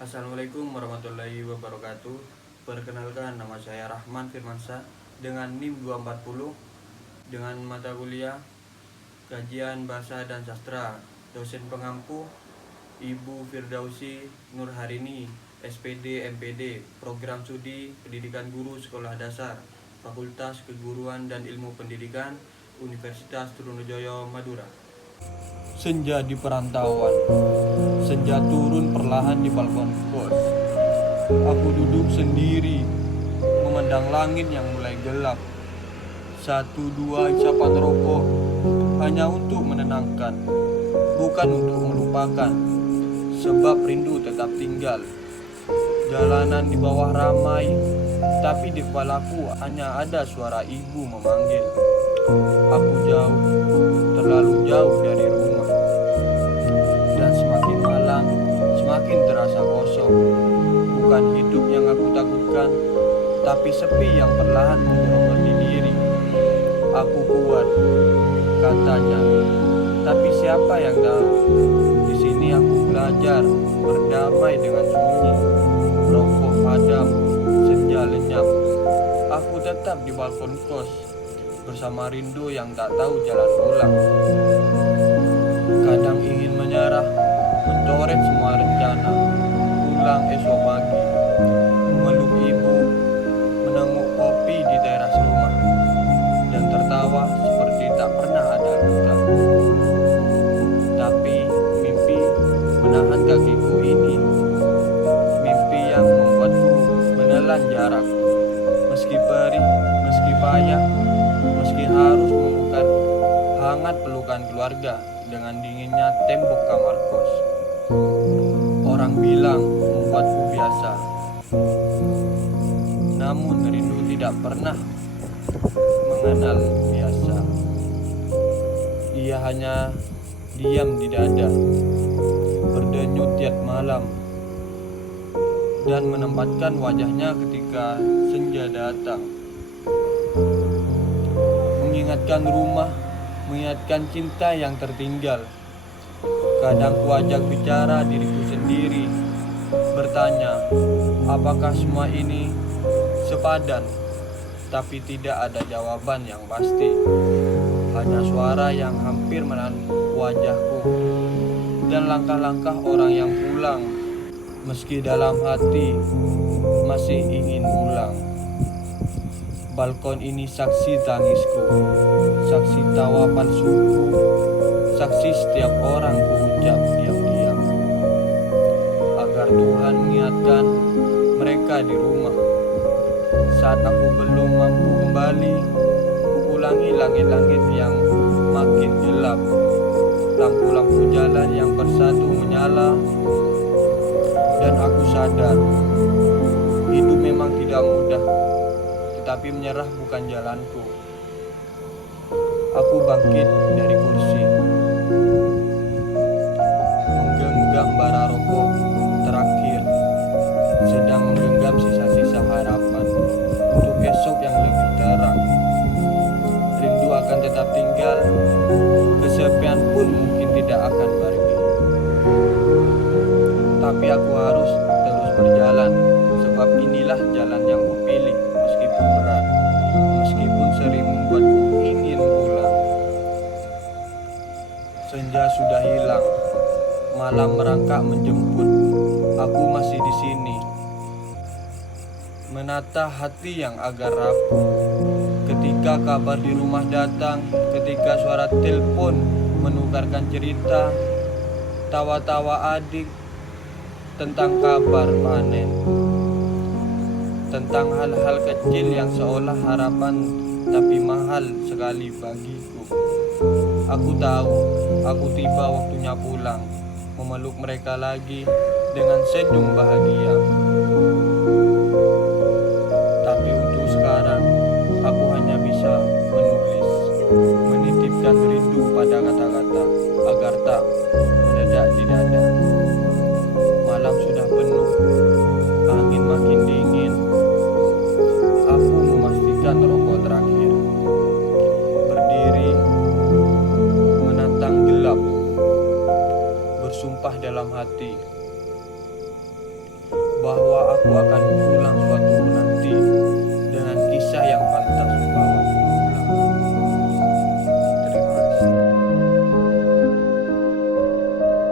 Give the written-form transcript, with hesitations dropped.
Assalamualaikum warahmatullahi wabarakatuh. Perkenalkan, nama saya Rahman Firmansyah dengan NIM 240 dengan mata kuliah Kajian Bahasa dan Sastra. Dosen pengampu Ibu Firdausi Nurharini, SPD MPD, Program Studi Pendidikan Guru Sekolah Dasar, Fakultas Keguruan dan Ilmu Pendidikan, Universitas Trunojoyo, Madura. Senja di perantauan. Senja turun perlahan di balkon kos. Aku duduk sendiri, memandang langit yang mulai gelap. Satu dua isapan rokok, hanya untuk menenangkan, bukan untuk melupakan, sebab rindu tetap tinggal. Jalanan di bawah ramai, tapi di kepalaku hanya ada suara ibu memanggil. Aku jauh, terlalu jauh dari rumah. Dan semakin malam, semakin terasa kosong. Bukan hidup yang aku takutkan, tapi sepi yang perlahan menggerogoti diri. Aku kuat, katanya. Tapi siapa yang tahu? Di sini aku belajar berdamai dengan sunyi. Rokok padam, senja lenyap. Aku tetap di balkon kos bersama rindu yang tak tahu jalan pulang. Kadang ingin menyerah, mencoret semua rencana, pulang esok pagi, memeluk ibu, menengok kopi di teras rumah, dan tertawa seperti tak pernah ada luka. Tapi mimpi menahan kakiku ini, mimpi yang membuatku menelan jarak, meski perih, meski payah, meski harus membukar hangat pelukan keluarga dengan dinginnya tembok kamar kos. Orang bilang membuatku biasa, namun rindu tidak pernah mengenal biasa. Ia hanya diam di dada, berdenyut tiap malam, dan menempatkan wajahnya ketika senja datang. Mengingatkan rumah, mengingatkan cinta yang tertinggal. Kadang ku ajak bicara diriku sendiri, bertanya, apakah semua ini sepadan? Tapi tidak ada jawaban yang pasti. Hanya suara yang hampir menahan wajahku dan langkah-langkah orang yang pulang, meski dalam hati masih ingin pulang. Balkon ini saksi tangisku, saksi tawa palsuku, saksi setiap orang ku ucap diam-diam. Agar Tuhan mengingatkan mereka di rumah. Saat aku belum mampu kembali, ku ulangi langit-langit yang makin gelap, lampu-lampu jalan yang bersatu menyala, dan aku sadar hidup memang tidak mudah. Tetapi menyerah bukan jalanku. Aku bangkit dari kursi, menggenggam bara rokok terakhir, sedang menggenggam sisa-sisa harapan untuk esok yang lebih terang. Rindu akan tetap tinggal, kesepian pun mungkin tidak akan pergi. Tapi aku harus terus berjalan, sebab inilah jalan yang kupilih. Meskipun berat, meskipun sering membuatku ingin pulang. Senja sudah hilang, malam merangkak menjemput. Aku masih di sini, menata hati yang agak rapuh. Ketika kabar di rumah datang, ketika suara telepon menukarkan cerita, tawa-tawa adik tentang kabar panen, tentang hal-hal kecil yang seolah harapan tapi mahal sekali bagiku. Aku tahu, aku tiba waktunya pulang, memeluk mereka lagi dengan senyum bahagia. Tapi untuk sekarang, aku hanya bisa menulis, menitipkan rindu pada kata-kata agar tak meledak di dada. Malam sudah penuh, angin makin dingin. Aku memastikan rokok terakhir, berdiri, menatang gelap, bersumpah dalam hati, bahwa aku akan pulang